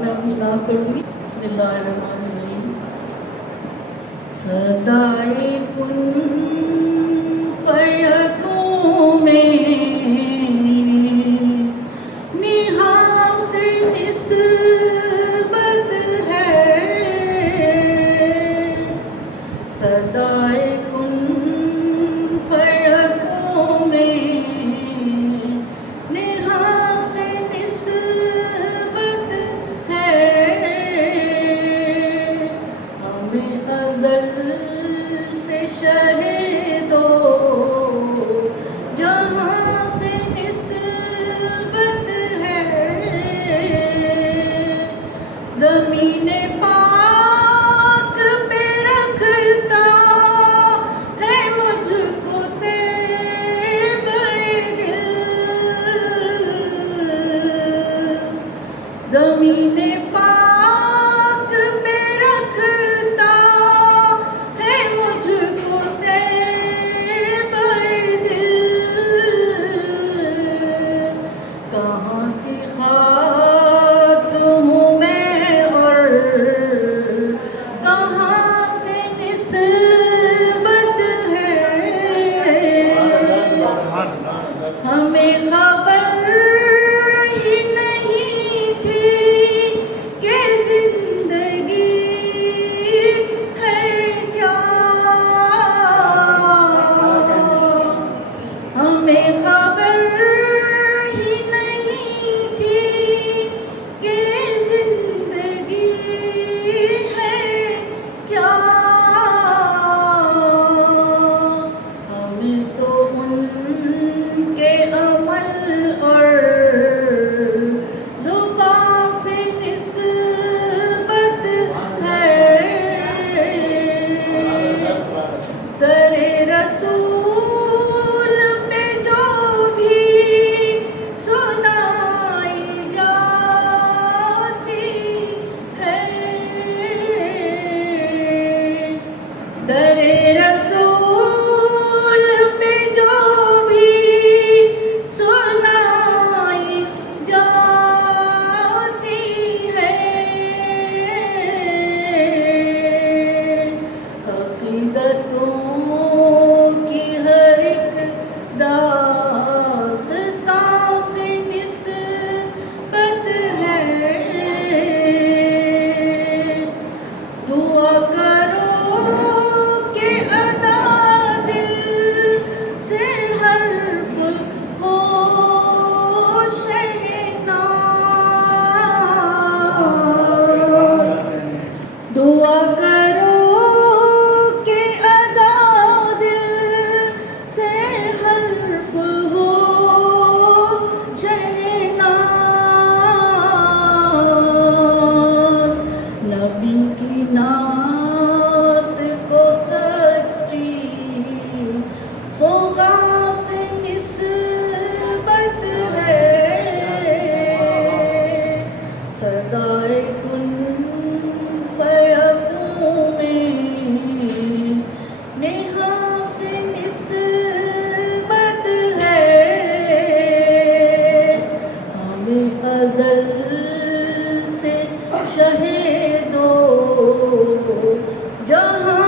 میں اپنی نعت پڑھوں گی. بسم اللہ الرحمن الرحیم. صدائے کن فیکون میں نہا سے نسبت ہے. صدائے کن فیکون میں نہا سے نسبت ہے. ہمیں ازل سے شہدو جہاں سے نسبت ہے. زمین پاک پہ رکھتا ہے مجھ کو تیغِ دل. زمین پاک پہ رکھتا ہے مجھ کو تیغِ دل. کہاں کی خاک ہوں میں اور کہاں سے نسبت ہے. ہمیں خبر ہی نہیں تھی کہ زندگی ہے کیا. ہمیں خبر ہی نہیں تھی کہ زندگی ہے کیا. ہمیں تو ان کے عمل اور زبان سے نسبت ہے. در رسول پہ جو بھی سنائی جاتی ہے. در رسول پہ جو بھی سنائی جاتی ہے. عقیدتوں کی ہر ایک داستان سے نسبت ہے. دعا کرو کہ ادا دل سے حرف ہو شہناز. دعا کرو کہ ادا دل سے حرف ہو شہناز. نبی کی نعت کو سچی فغاں سے نسبت ہے. صدائے کن فیکون میں نہا سے نسبت ہے. ہمیں ازل سے شہدو جہاں